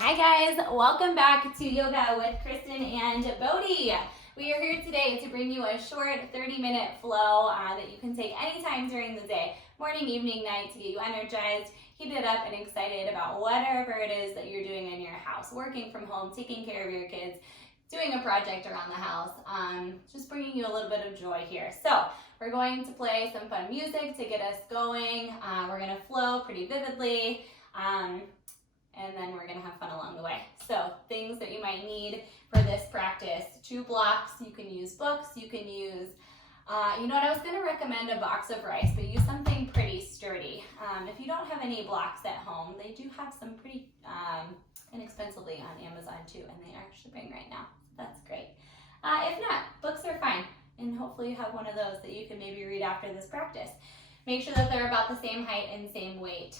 Hi guys, welcome back to Yoga with Kristen and Bodhi. We are here today to bring you a short 30-minute flow that you can take anytime during the day, morning, evening, night, to get you energized, heated up, and excited about whatever it is that you're doing in your house, working from home, taking care of your kids, doing a project around the house, just bringing you a little bit of joy here. So we're going to play some fun music to get us going. We're going to flow pretty vividly. And then we're gonna have fun along the way. So things that you might need for this practice: 2 blocks. You can use books, you can use, you know what, I was gonna recommend a box of rice, but use something pretty sturdy. If you don't have any blocks at home, they do have some pretty inexpensively on Amazon too, and they are shipping right now, so that's great. If not, books are fine, and hopefully you have one of those that you can maybe read after this practice. Make sure that they're about the same height and same weight.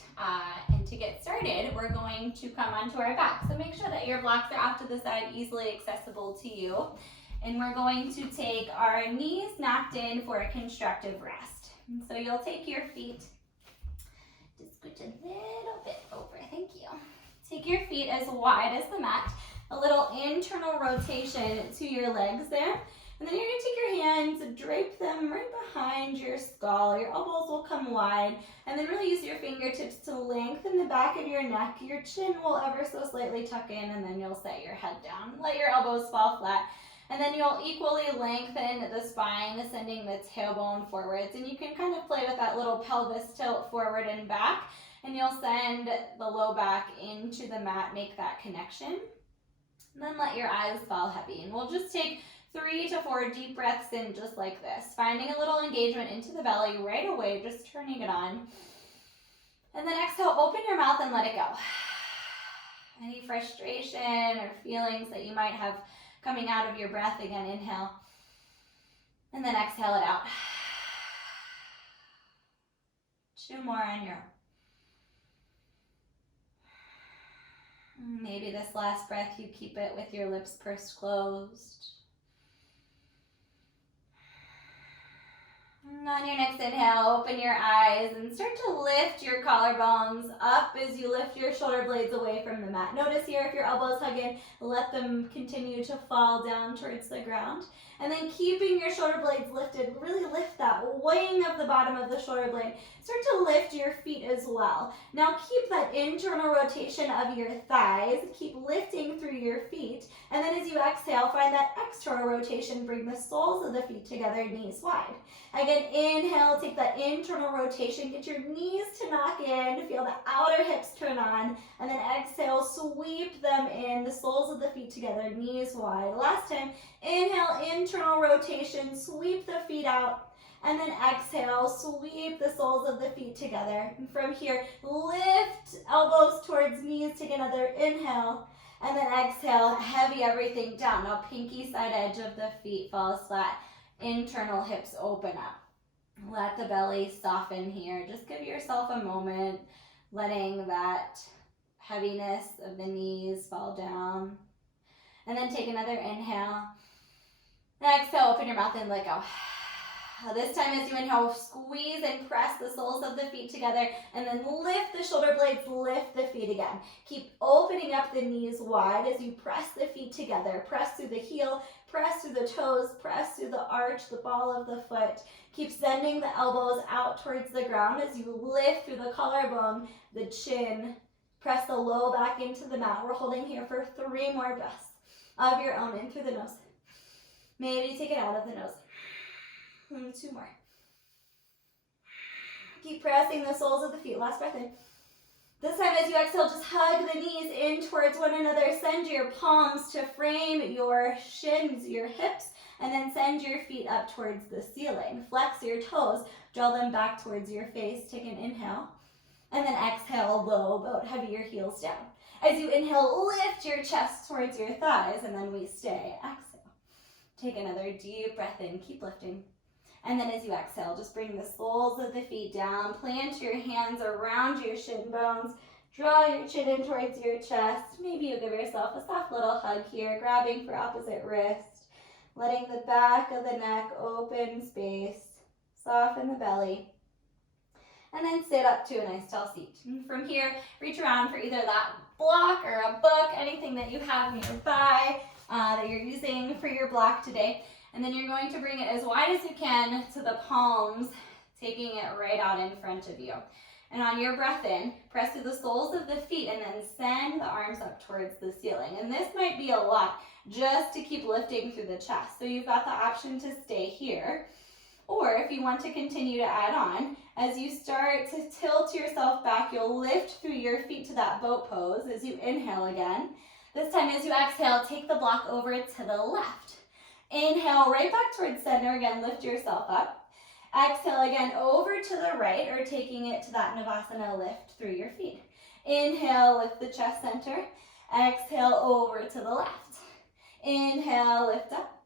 And to get started, we're going to come onto our back. So make sure that your blocks are off to the side, easily accessible to you. And we're going to take our knees knocked in for a constructive rest. And so you'll take your feet, just scooch a little bit over, thank you. Take your feet as wide as the mat, a little internal rotation to your legs there. And then you're going to take your hands, drape them right behind your skull. Your elbows will come wide. And then really use your fingertips to lengthen the back of your neck. Your chin will ever so slightly tuck in, and then you'll set your head down. Let your elbows fall flat. And then you'll equally lengthen the spine, sending the tailbone forwards. And you can kind of play with that little pelvis tilt forward and back. And you'll send the low back into the mat, make that connection. And then let your eyes fall heavy. And we'll just take 3 to 4 deep breaths in just like this, finding a little engagement into the belly right away, just turning it on. And then exhale, open your mouth and let it go. Any frustration or feelings that you might have coming out of your breath, again, inhale. And then exhale it out. 2 more on your own. Maybe this last breath you keep it with your lips pursed closed. On your next inhale, open your eyes and start to lift your collarbones up as you lift your shoulder blades away from the mat. Notice here, if your elbows hug in, let them continue to fall down towards the ground. And then keeping your shoulder blades lifted, really lift that wing of the bottom of the shoulder blade. Start to lift your feet as well. Now keep that internal rotation of your thighs. Keep lifting through your feet. And then as you exhale, find that external rotation. Bring the soles of the feet together, knees wide. Again, inhale, take that internal rotation. Get your knees to knock in. Feel the outer hips turn on. And then exhale, sweep them in. The soles of the feet together, knees wide. Last time, inhale, internal rotation. Sweep the feet out. And then exhale, sweep the soles of the feet together. And from here, lift elbows towards knees. Take another inhale. And then exhale, heavy everything down. Now pinky side edge of the feet falls flat. Internal hips open up. Let the belly soften here. Just give yourself a moment, letting that heaviness of the knees fall down. And then take another inhale. Exhale, open your mouth and let go. This time as you inhale, squeeze and press the soles of the feet together, and then lift the shoulder blades, lift the feet again. Keep opening up the knees wide as you press the feet together. Press through the heel, press through the toes, press through the arch, the ball of the foot. Keep sending the elbows out towards the ground as you lift through the collarbone, the chin. Press the low back into the mat. We're holding here for 3 more breaths of your own, in through the nose. Maybe take it out of the nose. 2 more. Keep pressing the soles of the feet. Last breath in. This time as you exhale, just hug the knees in towards one another. Send your palms to frame your shins, your hips, and then send your feet up towards the ceiling. Flex your toes. Draw them back towards your face. Take an inhale. And then exhale, low boat. Heavy your heels down. As you inhale, lift your chest towards your thighs, and then we stay. Exhale. Take another deep breath in. Keep lifting. And then as you exhale, just bring the soles of the feet down. Plant your hands around your shin bones. Draw your chin in towards your chest. Maybe you give yourself a soft little hug here, grabbing for opposite wrist. Letting the back of the neck open space. Soften the belly. and then sit up to a nice tall seat. And from here, reach around for either that block or a book, anything that you have nearby that you're using for your block today. And then you're going to bring it as wide as you can to the palms, taking it right out in front of you. And on your breath in, press through the soles of the feet and then send the arms up towards the ceiling. And this might be a lot just to keep lifting through the chest. So you've got the option to stay here. Or if you want to continue to add on, as you start to tilt yourself back, you'll lift through your feet to that boat pose as you inhale again. This time as you exhale, take the block over to the left. Inhale right back towards center again, lift yourself up. Exhale again over to the right, or taking it to that Navasana lift through your feet. Inhale, lift the chest center. Exhale over to the left. Inhale, lift up.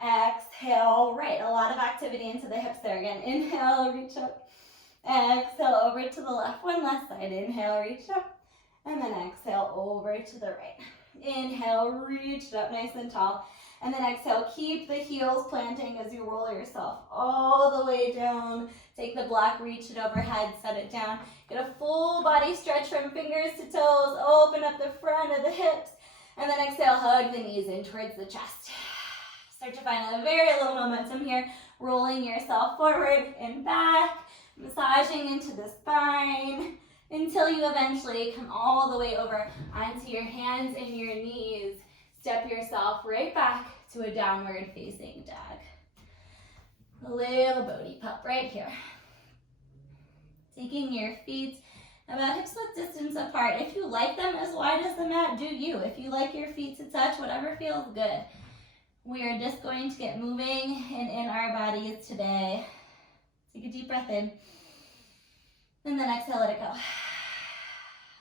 Exhale, right. A lot of activity into the hips there again. Inhale, reach up. Exhale over to the left. One last side. Inhale, reach up. And then exhale over to the right. Inhale, reach it up nice and tall. And then exhale, keep the heels planting as you roll yourself all the way down. Take the block, reach it overhead, set it down. Get a full body stretch from fingers to toes. Open up the front of the hips. And then exhale, hug the knees in towards the chest. Start to find a very little momentum here. Rolling yourself forward and back. Massaging into the spine until you eventually come all the way over onto your hands and your knees. Step yourself right back to a downward facing dog. A little Bodhi pup right here. Taking your feet about hip-width distance apart. If you like them as wide as the mat, do you. If you like your feet to touch, whatever feels good. We are just going to get moving and in our bodies today. Take a deep breath in. And then exhale, let it go.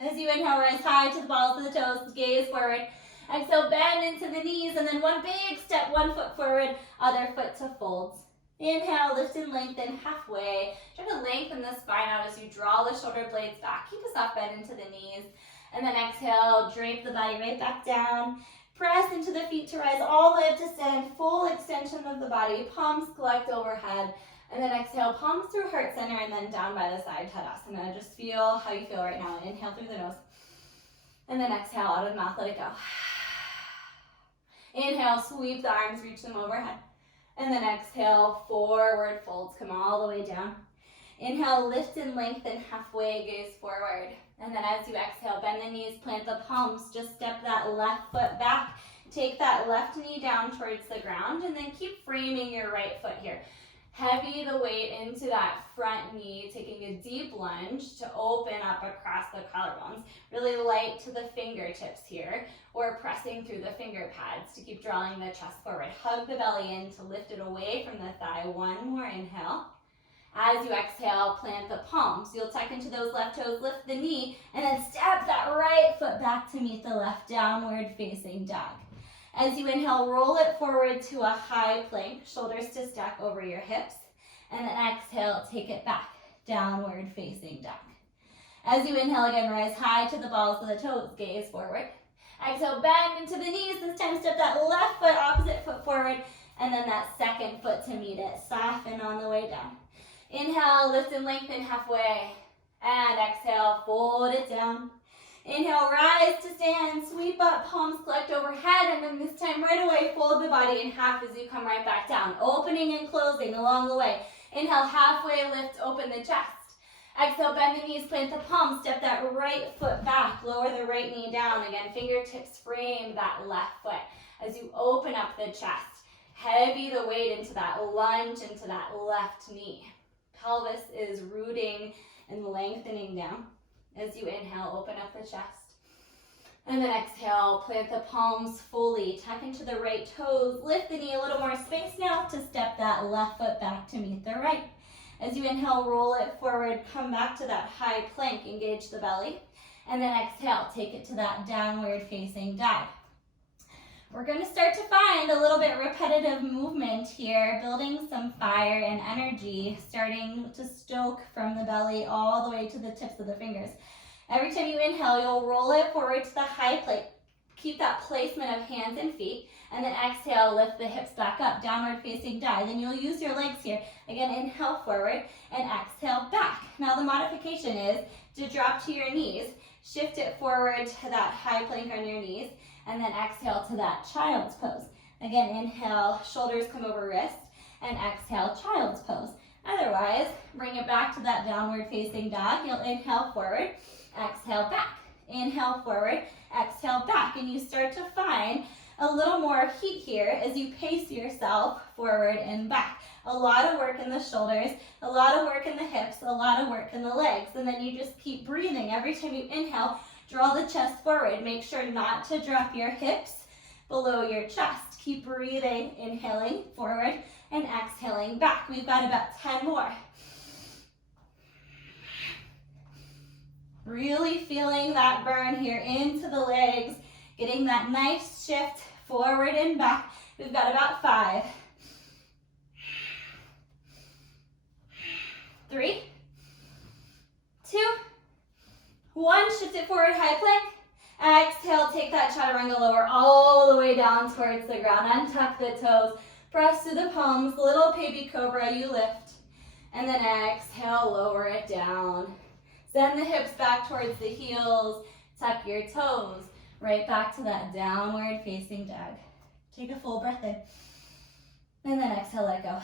As you inhale, rise high to the balls of the toes, gaze forward. Exhale, bend into the knees, and then one big step, one foot forward, other foot to folds. Inhale, lift and lengthen halfway. Try to lengthen the spine out as you draw the shoulder blades back. Keep a soft bend into the knees. And then exhale, drape the body right back down. Press into the feet to rise all the way up to stand. Full extension of the body. Palms collect overhead. And then exhale, palms through heart center, and then down by the side, Tadasana. Just feel how you feel right now. Inhale through the nose. And then exhale out of the mouth, let it go. Inhale, sweep the arms, reach them overhead. And then exhale, forward folds, come all the way down. Inhale, lift and lengthen halfway, gaze forward. And then as you exhale, bend the knees, plant the palms, just step that left foot back. Take that left knee down towards the ground, and then keep framing your right foot here. Heavy the weight into that front knee, taking a deep lunge to open up across the collarbones. Really light to the fingertips here, or pressing through the finger pads to keep drawing the chest forward. Hug the belly in to lift it away from the thigh. One more inhale. As you exhale, plant the palms. You'll tuck into those left toes, lift the knee, and then step that right foot back to meet the left, downward facing dog. As you inhale, roll it forward to a high plank, shoulders to stack over your hips. And then exhale, take it back, downward facing dog. As you inhale again, rise high to the balls of the toes, gaze forward. Exhale, bend into the knees. This time step that left foot, opposite foot forward, and then that second foot to meet it. Soften on the way down. Inhale, lift and lengthen halfway. And exhale, fold it down. Inhale, rise to stand, sweep up, palms collect overhead, and then this time right away, fold the body in half as you come right back down. Opening and closing along the way. Inhale, halfway lift, open the chest. Exhale, bend the knees, plant the palms, step that right foot back, lower the right knee down. Again, fingertips frame that left foot as you open up the chest. Heavy the weight into that lunge, into that left knee. Pelvis is rooting and lengthening down. As you inhale, open up the chest. And then exhale, plant the palms fully, tuck into the right toes, lift the knee, a little more space now to step that left foot back to meet the right. As you inhale, roll it forward, come back to that high plank, engage the belly. And then exhale, take it to that downward facing dog. We're going to start to find a little bit repetitive movement here, building some fire and energy, starting to stoke from the belly all the way to the tips of the fingers. Every time you inhale, you'll roll it forward to the high Keep that placement of hands and feet. And then exhale, lift the hips back up, downward facing dog. Then you'll use your legs here. Again, inhale forward and exhale back. Now the modification is to drop to your knees. Shift it forward to that high plank on your knees. And then exhale to that child's pose. Again, inhale, shoulders come over wrist. And exhale, child's pose. Otherwise, bring it back to that downward facing dog. You'll inhale forward, exhale back. Inhale forward, exhale back. And you start to find a little more heat here as you pace yourself forward and back. A lot of work in the shoulders, a lot of work in the hips, a lot of work in the legs. And then you just keep breathing. Every time you inhale, draw the chest forward. Make sure not to drop your hips below your chest. Keep breathing, inhaling forward and exhaling back. We've got about 10 more. Really feeling that burn here into the legs, getting that nice shift forward and back. We've got about 5. 3, 2, 1. Shift it forward, high plank. Exhale, take that chaturanga lower all the way down towards the ground. Untuck the toes, press to the palms, little baby cobra, you lift. And then exhale, lower it down. Send the hips back towards the heels, tuck your toes, right back to that downward facing dog. Take a full breath in. And then exhale, let go.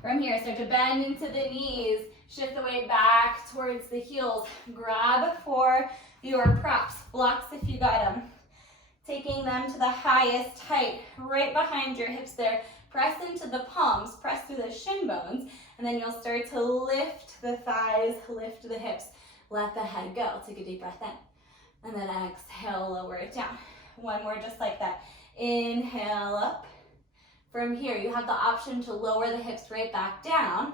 From here, start to bend into the knees, shift the weight back towards the heels. Grab for your props, blocks if you got them. Taking them to the highest height, right behind your hips there. Press into the palms, press through the shin bones, and then you'll start to lift the thighs, lift the hips. Let the head go. Take a deep breath in. And then exhale, lower it down. One more just like that. Inhale up. From here, you have the option to lower the hips right back down,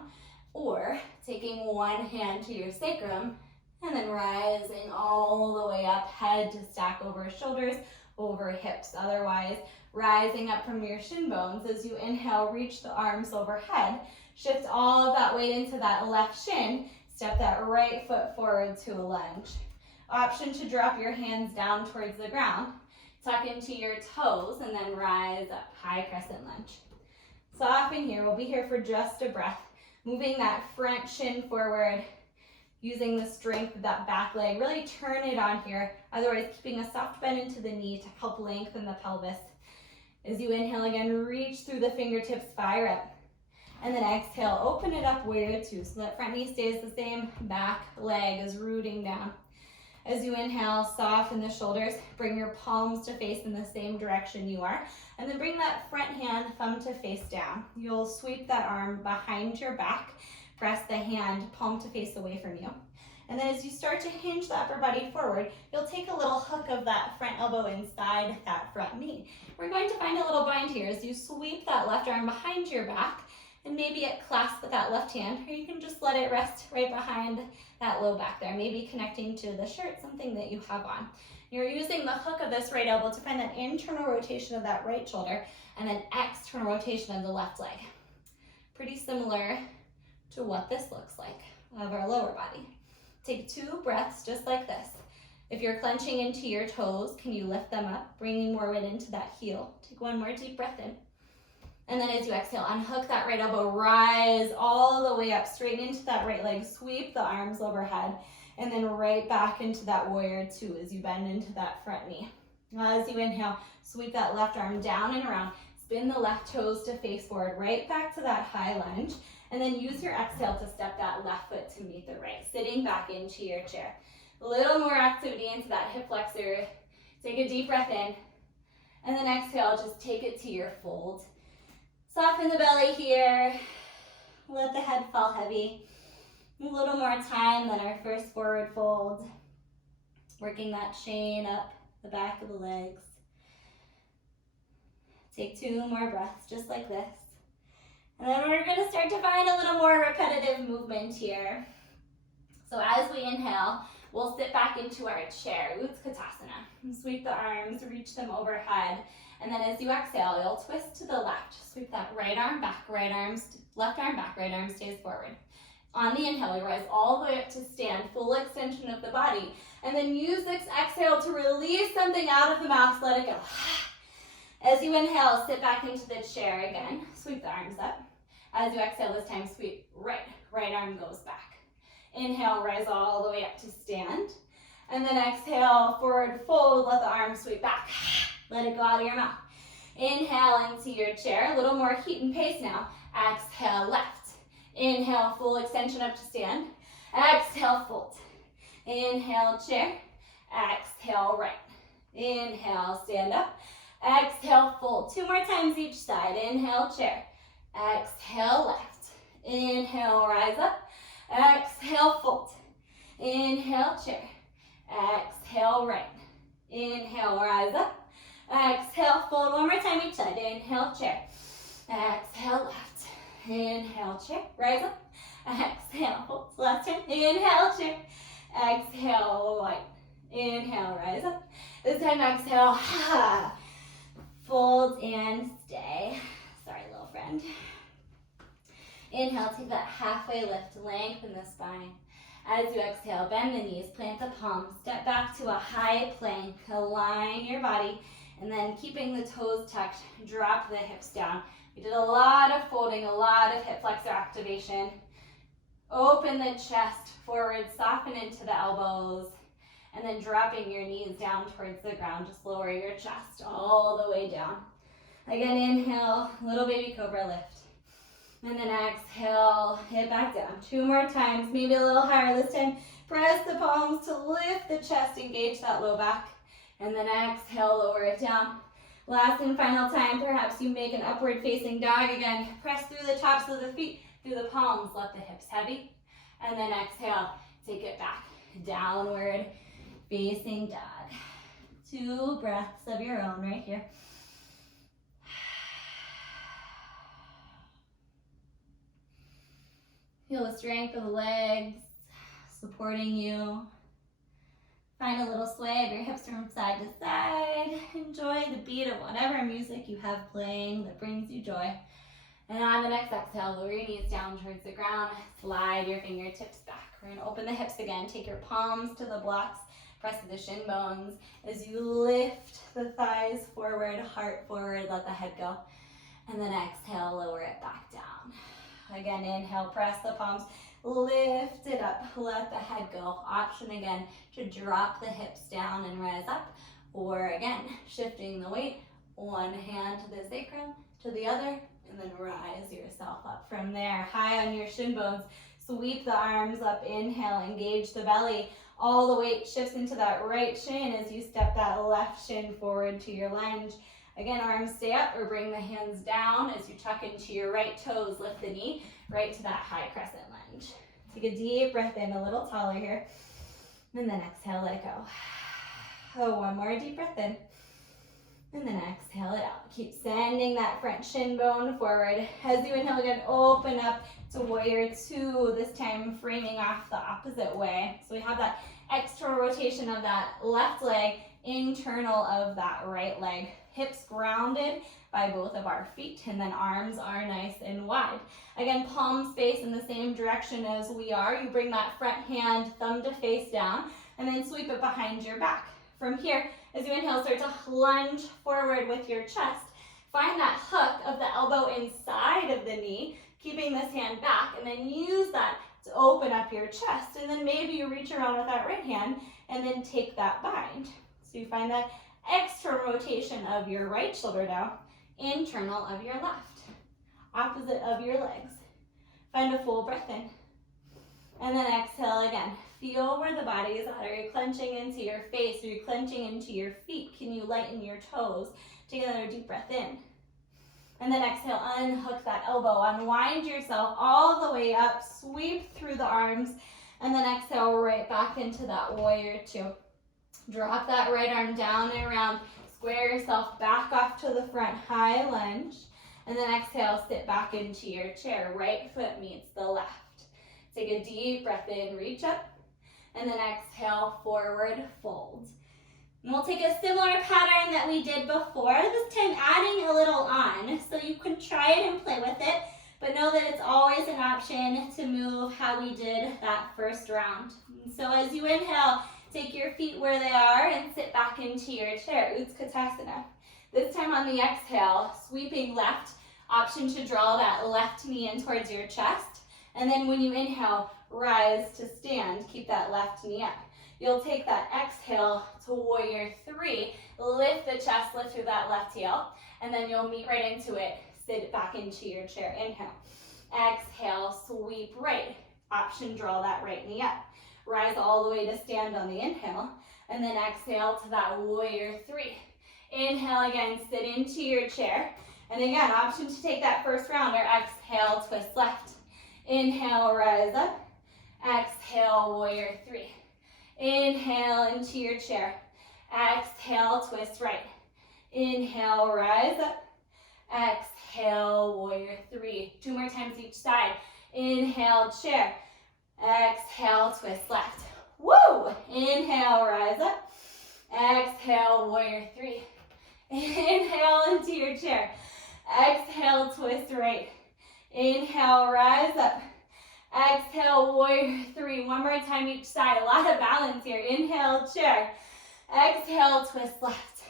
or taking one hand to your sacrum and then rising all the way up, head to stack over shoulders, over hips. Otherwise, rising up from your shin bones as you inhale, reach the arms overhead. Shift all of that weight into that left shin. Step that right foot forward to a lunge. Option to drop your hands down towards the ground. Tuck into your toes and then rise up, high crescent lunge. Soften here. We'll be here for just a breath. Moving that front shin forward, using the strength of that back leg. Really turn it on here. Otherwise, keeping a soft bend into the knee to help lengthen the pelvis. As you inhale again, reach through the fingertips, fire up. And then exhale, open it up, warrior two. So that front knee stays the same, back leg is rooting down. As you inhale, soften the shoulders, bring your palms to face in the same direction you are, and then bring that front hand, thumb to face down. You'll sweep that arm behind your back, press the hand, palm to face away from you. And then as you start to hinge the upper body forward, you'll take a little hook of that front elbow inside that front knee. We're going to find a little bind here as you sweep that left arm behind your back, and maybe it clasps with that left hand, or you can just let it rest right behind that low back there, maybe connecting to the shirt, something that you have on. You're using the hook of this right elbow to find that internal rotation of that right shoulder, and then external rotation of the left leg. Pretty similar to what this looks like of our lower body. Take 2 breaths just like this. If you're clenching into your toes, can you lift them up, bringing more weight into that heel? Take one more deep breath in. And then as you exhale, unhook that right elbow, rise all the way up, straighten into that right leg, sweep the arms overhead, and then right back into that warrior two as you bend into that front knee. As you inhale, sweep that left arm down and around, spin the left toes to face forward, right back to that high lunge, and then use your exhale to step that left foot to meet the right, sitting back into your chair. A little more activity into that hip flexor. Take a deep breath in, and then exhale, just take it to your fold. Soften the belly here. Let the head fall heavy. A little more time than our first forward fold. Working that chain up the back of the legs. Take 2 more breaths, just like this. And then we're gonna start to find a little more repetitive movement here. So as we inhale, we'll sit back into our chair, Utkatasana. And sweep the arms, reach them overhead. And then as you exhale, you'll twist to the left. Sweep that right arm back, left arm back, right arm stays forward. On the inhale, we rise all the way up to stand, full extension of the body. And then use this exhale to release something out of the mouth, let it go. As you inhale, sit back into the chair again. Sweep the arms up. As you exhale this time, sweep right arm goes back. Inhale, rise all the way up to stand. And then exhale, forward fold, let the arms sweep back. Let it go out of your mouth. Inhale into your chair, a little more heat and pace now. Exhale, left. Inhale, full extension up to stand. Exhale, fold. Inhale, chair. Exhale, right. Inhale, stand up. Exhale, fold. 2 more times each side. Inhale, chair. Exhale, left. Inhale, rise up. Exhale, fold. Inhale, chair. Exhale, right. Inhale, rise up. Exhale, fold. 1 more time each side. Inhale, chair. Exhale, left. Inhale, chair. Rise up. Exhale, fold. Left turn. Inhale, chair. Exhale, right. Inhale, rise up. This time, exhale. Fold and stay. Sorry, little friend. Inhale, take that halfway lift, lengthen the spine. As you exhale, bend the knees, plant the palms, step back to a high plank, align your body, and then keeping the toes tucked, drop the hips down. We did a lot of folding, a lot of hip flexor activation. Open the chest forward, soften into the elbows, and then dropping your knees down towards the ground. Just lower your chest all the way down. Again, inhale, little baby cobra lift. And then exhale, hit back down. 2 more times, maybe a little higher this time. Press the palms to lift the chest, engage that low back. And then exhale, lower it down. Last and final time, perhaps you make an upward facing dog again. Press through the tops of the feet, through the palms, let the hips heavy. And then exhale, take it back. Downward facing dog. 2 breaths of your own right here. Feel the strength of the legs supporting you. Find a little sway of your hips from side to side. Enjoy the beat of whatever music you have playing that brings you joy. And on the next exhale, lower your knees down towards the ground. Slide your fingertips back. We're going to open the hips again. Take your palms to the blocks. Press the shin bones. As you lift the thighs forward, heart forward, let the head go. And then exhale, lower it back down. Again, inhale, press the palms, lift it up, let the head go. Option again to drop the hips down and rise up, or again, shifting the weight, one hand to the sacrum, to the other, and then rise yourself up from there. High on your shin bones, sweep the arms up, inhale, engage the belly. All the weight shifts into that right shin as you step that left shin forward to your lunge. Again, arms stay up or bring the hands down as you tuck into your right toes. Lift the knee right to that high crescent lunge. Take a deep breath in, a little taller here. And then exhale, let it go. Oh, 1 more deep breath in. And then exhale it out. Keep sending that front shin bone forward. As you inhale again, open up to warrior 2, this time framing off the opposite way. So we have that external rotation of that left leg, internal of that right leg. Hips grounded by both of our feet, and then arms are nice and wide. Again, palms face in the same direction as we are. You bring that front hand, thumb to face down, and then sweep it behind your back. From here, as you inhale, start to lunge forward with your chest. Find that hook of the elbow inside of the knee, keeping this hand back, and then use that to open up your chest. And then maybe you reach around with that right hand, and then take that bind. So you find that external rotation of your right shoulder now, internal of your left, opposite of your legs. Find a full breath in. And then exhale again. Feel where the body is at. Are you clenching into your face? Are you clenching into your feet? Can you lighten your toes? Take another deep breath in. And then exhale, unhook that elbow. Unwind yourself all the way up. Sweep through the arms. And then exhale right back into that warrior 2. Drop that right arm down and around. Square yourself back off to the front, high lunge. And then exhale, sit back into your chair. Right foot meets the left. Take a deep breath in, reach up. And then exhale, forward fold. And we'll take a similar pattern that we did before, this time adding a little on. So you can try it and play with it. but know that it's always an option to move how we did that first round. And so as you inhale, take your feet where they are and sit back into your chair, Utkatasana. This time on the exhale, sweeping left, option to draw that left knee in towards your chest. And then when you inhale, rise to stand, keep that left knee up. You'll take that exhale to warrior three, lift the chest, lift through that left heel, and then you'll meet right into it, sit back into your chair, inhale. Exhale, sweep right, option draw that right knee up. Rise all the way to stand on the inhale, and then exhale to that warrior three. Inhale again, sit into your chair, and again, option to take that first round, or exhale, twist left. Inhale, rise up. Exhale, warrior three. Inhale into your chair. Exhale, twist right. Inhale, rise up. Exhale, warrior three. 2 more times each side. Inhale, chair. Exhale, twist left. Woo! Inhale, rise up. Exhale, warrior three. Inhale into your chair. Exhale, twist right. Inhale, rise up. Exhale, warrior three. 1 more time each side. A lot of balance here. Inhale, chair. Exhale, twist left.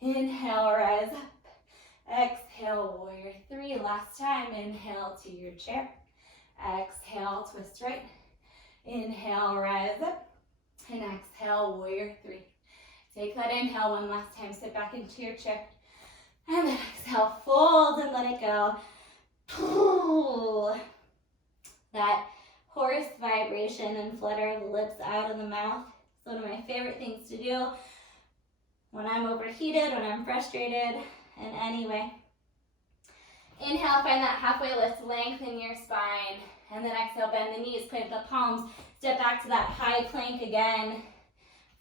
Inhale, rise up. Exhale, warrior three. Last time. Inhale to your chair. Exhale, twist right. Inhale, rise up. And exhale, warrior three. Take that inhale one last time. Sit back into your chair. And then exhale, fold and let it go. Pull. That hoarse vibration and flutter of the lips out of the mouth. It's one of my favorite things to do when I'm overheated, when I'm frustrated, and anyway. Inhale, find that halfway lift, lengthen your spine. And then exhale, bend the knees, plant the palms, step back to that high plank again.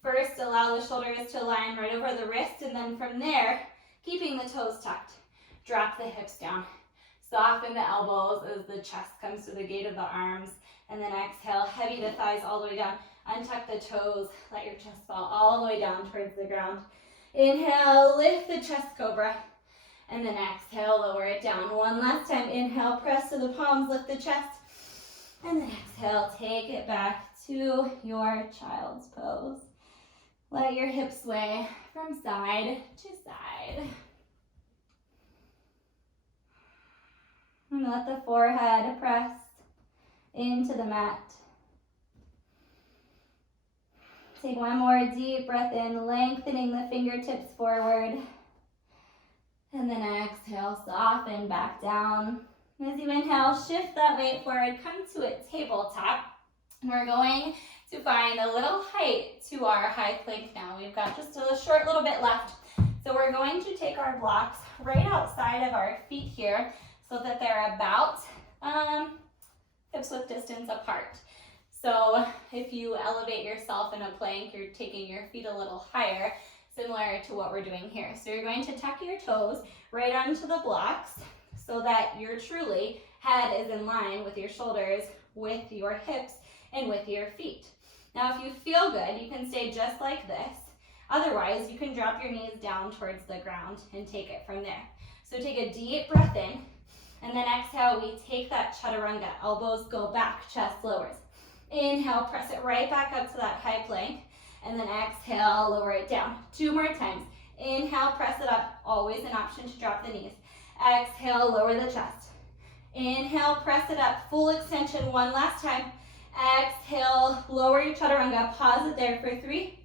First, allow the shoulders to align right over the wrist, and then from there, keeping the toes tucked, drop the hips down. Soften the elbows as the chest comes to the gate of the arms, and then exhale, heavy the thighs all the way down. Untuck the toes, let your chest fall all the way down towards the ground. Inhale, lift the chest cobra, and then exhale, lower it down. One last time, inhale, press to the palms, lift the chest, and then exhale, take it back to your child's pose. Let your hips sway from side to side. And let the forehead press into the mat. Take one more deep breath in, lengthening the fingertips forward. And then exhale, soften back down. As you inhale, shift that weight forward, come to a tabletop. We're going to find a little height to our high plank now. We've got just a short little bit left. So we're going to take our blocks right outside of our feet here so that they're about hips width distance apart. So if you elevate yourself in a plank, you're taking your feet a little higher, similar to what we're doing here. So you're going to tuck your toes right onto the blocks so that your truly head is in line with your shoulders, with your hips, and with your feet. Now, if you feel good, you can stay just like this. Otherwise, you can drop your knees down towards the ground and take it from there. So take a deep breath in, and then exhale, we take that chaturanga. Elbows go back, chest lowers. Inhale, press it right back up to that high plank, and then exhale, lower it down. 2 more times. Inhale, press it up. Always an option to drop the knees. Exhale, lower the chest. Inhale, press it up. Full extension 1 last time. Exhale, lower your chaturanga. Pause it there for 3,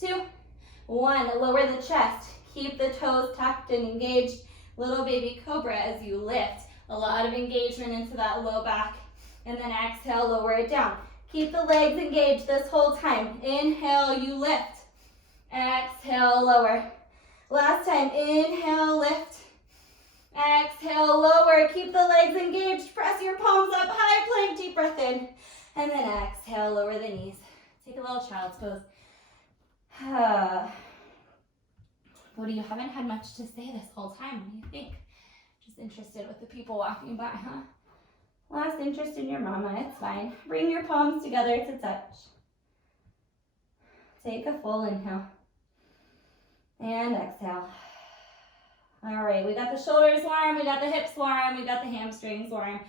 2, 1. Lower the chest. Keep the toes tucked and engaged. Little baby cobra as you lift. A lot of engagement into that low back. And then exhale, lower it down. Keep the legs engaged this whole time. Inhale, you lift. Exhale, lower. Last time, inhale, lift. Exhale, lower. Keep the legs engaged. Press your palms up, high plank, deep breath in. And then exhale, lower the knees. Take a little child's pose. Bodhi, you haven't had much to say this whole time. What do you think? Just interested with the people walking by, huh? Lost interest in your mama, it's fine. Bring your palms together to touch. Take a full inhale. And exhale. All right, we got the shoulders warm, we got the hips warm, we got the hamstrings warm.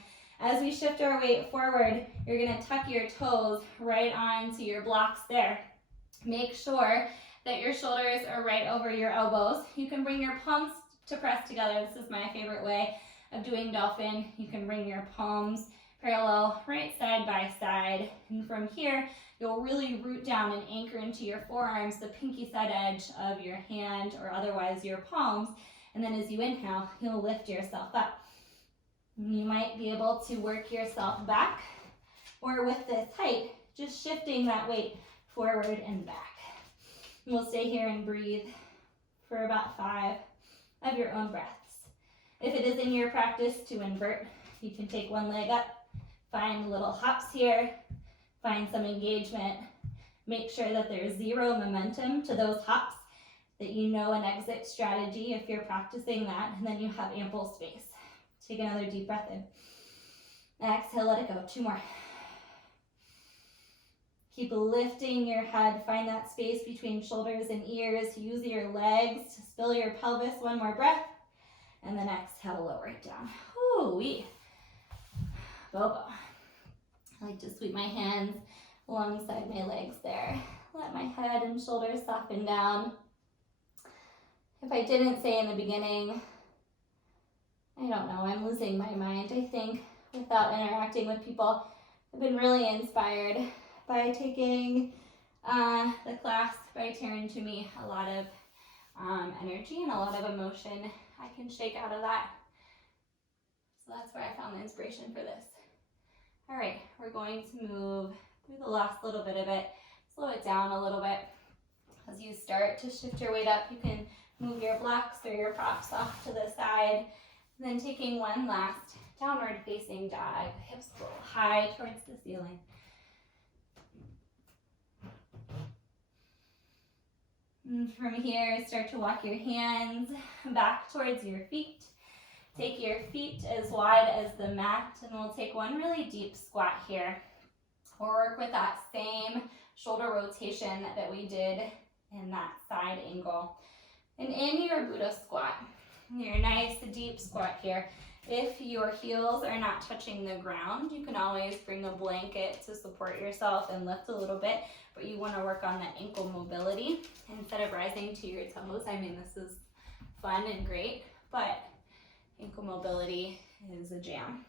As we shift our weight forward, you're gonna tuck your toes right onto your blocks there. Make sure that your shoulders are right over your elbows. You can bring your palms to press together. This is my favorite way of doing dolphin. You can bring your palms parallel, right side by side. And from here, you'll really root down and anchor into your forearms, the pinky side edge of your hand or otherwise your palms. And then as you inhale, you'll lift yourself up. You might be able to work yourself back, or with this height, just shifting that weight forward and back. We'll stay here and breathe for about 5 of your own breaths. If it is in your practice to invert, you can take one leg up, find little hops here, find some engagement. Make sure that there's 0 momentum to those hops, that you know an exit strategy if you're practicing that, and then you have ample space. Take another deep breath in. Exhale, let it go. 2 more. Keep lifting your head. Find that space between shoulders and ears. Use your legs to spill your pelvis. 1 more breath. And then exhale, lower it down. Woo-wee. Bobo. I like to sweep my hands alongside my legs there. Let my head and shoulders soften down. If I didn't say in the beginning, I don't know, I'm losing my mind, I think, without interacting with people. I've been really inspired by taking the class by Taryn to me. A lot of energy and a lot of emotion I can shake out of that. So that's where I found the inspiration for this. All right, we're going to move through the last little bit of it. Slow it down a little bit. As you start to shift your weight up, you can move your blocks or your props off to the side. And then taking one last downward facing dog, hips go high towards the ceiling. And from here, start to walk your hands back towards your feet. Take your feet as wide as the mat, and we'll take one really deep squat here. We'll work with that same shoulder rotation that we did in that side angle. And in your Buddha squat, your nice deep squat here, if your heels are not touching the ground, you can always bring a blanket to support yourself and lift a little bit, but you want to work on that ankle mobility instead of rising to your toes. I mean, this is fun and great, but ankle mobility is a jam.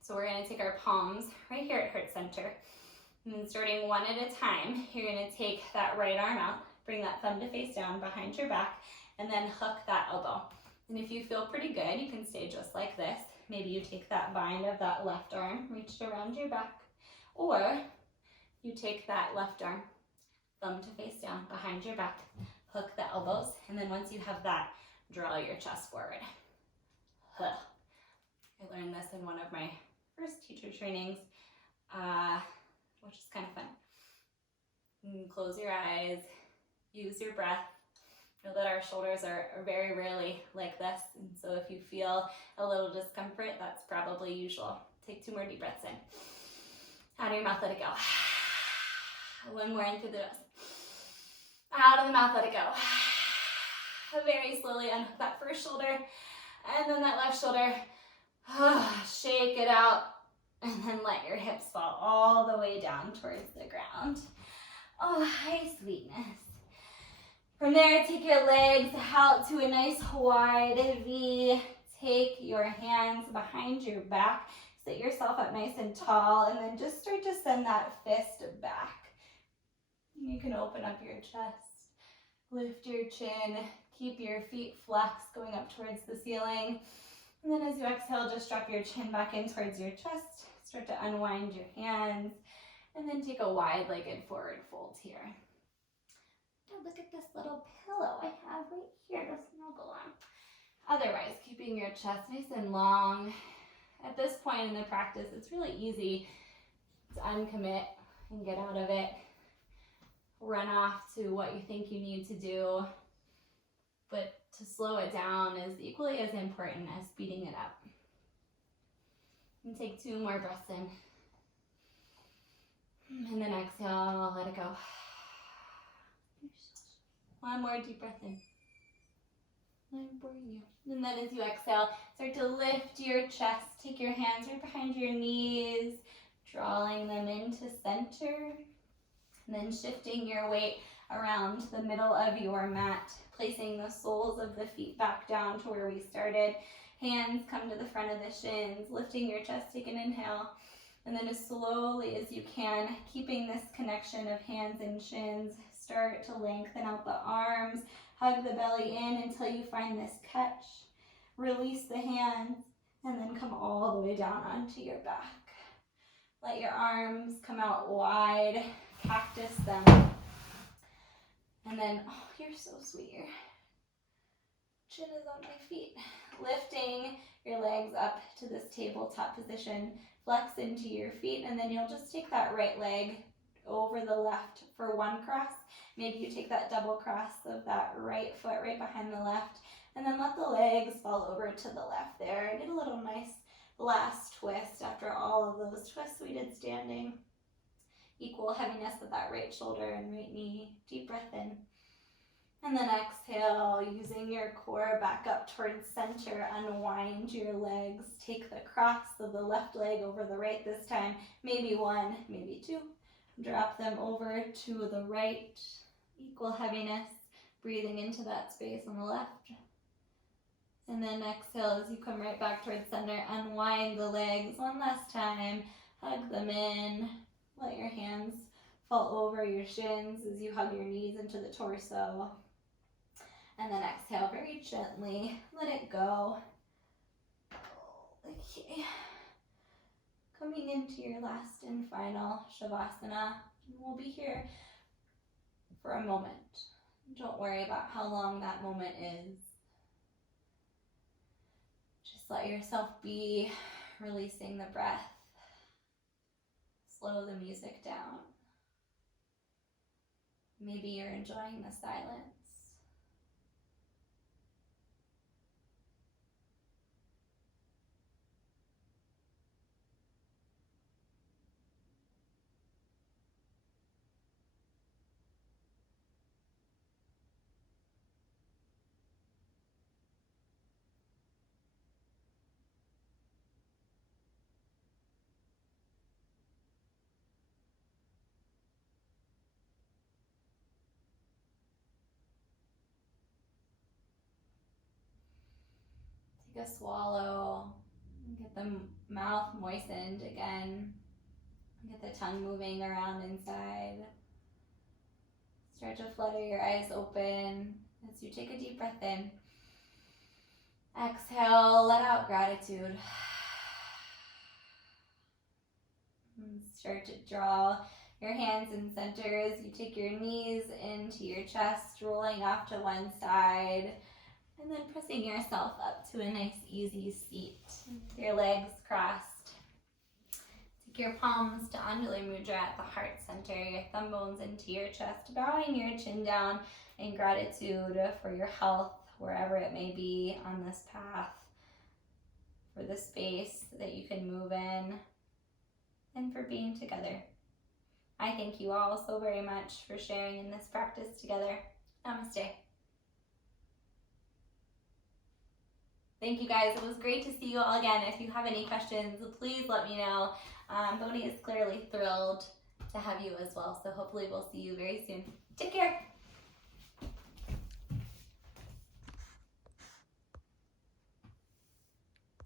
So we're going to take our palms right here at heart center, and then starting one at a time, you're going to take that right arm out, bring that thumb to face down behind your back, and then hook that elbow. And if you feel pretty good, you can stay just like this. Maybe you take that bind of that left arm reached around your back, or you take that left arm, thumb to face down behind your back, hook the elbows, and then once you have that, draw your chest forward. Huh. I learned this in one of my first teacher trainings, which is kind of fun. You can close your eyes, use your breath. Know that our shoulders are very rarely like this, and so if you feel a little discomfort, that's probably usual. Take 2 more deep breaths in. Out of your mouth, let it go. 1 more in through the nose. Out of the mouth, let it go. Very slowly unhook that first shoulder, and then that left shoulder. Shake it out, and then let your hips fall all the way down towards the ground. Oh, hi, sweetness. From there, take your legs out to a nice wide V. Take your hands behind your back. Sit yourself up nice and tall, and then just start to send that fist back. You can open up your chest, lift your chin, keep your feet flexed going up towards the ceiling. And then as you exhale, just drop your chin back in towards your chest. Start to unwind your hands, and then take a wide-legged forward fold here. Look at this little pillow I have right here to snuggle on. Otherwise, keeping your chest nice and long. At this point in the practice, it's really easy to uncommit and get out of it. Run off to what you think you need to do. But to slow it down is equally as important as speeding it up. And take 2 more breaths in. And then exhale, let it go. 1 more deep breath in. And then as you exhale, start to lift your chest. Take your hands right behind your knees, drawing them into center. And then shifting your weight around the middle of your mat, placing the soles of the feet back down to where we started. Hands come to the front of the shins, lifting your chest, take an inhale. And then as slowly as you can, keeping this connection of hands and shins, start to lengthen out the arms, hug the belly in until you find this catch. Release the hands, and then come all the way down onto your back. Let your arms come out wide, cactus them. And then, oh, you're so sweet. Your chin is on my feet. Lifting your legs up to this tabletop position. Flex into your feet, and then you'll just take that right leg over the left for one cross. Maybe you take that double cross of that right foot right behind the left, and then let the legs fall over to the left there. Get a little nice last twist after all of those twists we did standing. Equal heaviness with that right shoulder and right knee. Deep breath in. And then exhale, using your core back up towards center, unwind your legs. Take the cross of the left leg over the right this time. Maybe one, maybe two. Drop them over to the right. Equal heaviness. Breathing into that space on the left. And then exhale as you come right back towards center. Unwind the legs one last time. Hug them in. Let your hands fall over your shins as you hug your knees into the torso. And then exhale very gently. Let it go. Okay. Coming into your last and final Shavasana. We'll be here for a moment. Don't worry about how long that moment is. Just let yourself be, releasing the breath. Slow the music down. Maybe you're enjoying the silence. Take a swallow, get the mouth moistened again, get the tongue moving around inside. Start to flutter your eyes open as you take a deep breath in. Exhale, let out gratitude. And start to draw your hands in center as you take your knees into your chest, rolling off to one side. And then pressing yourself up to a nice easy seat. Your legs crossed. Take your palms to Anjali Mudra at the heart center, your thumb bones into your chest, bowing your chin down in gratitude for your health, wherever it may be on this path, for the space that you can move in, and for being together. I thank you all so very much for sharing in this practice together. Namaste. Thank you guys. It was great to see you all again. If you have any questions, please let me know. Bodhi is clearly thrilled to have you as well. So hopefully we'll see you very soon. Take care.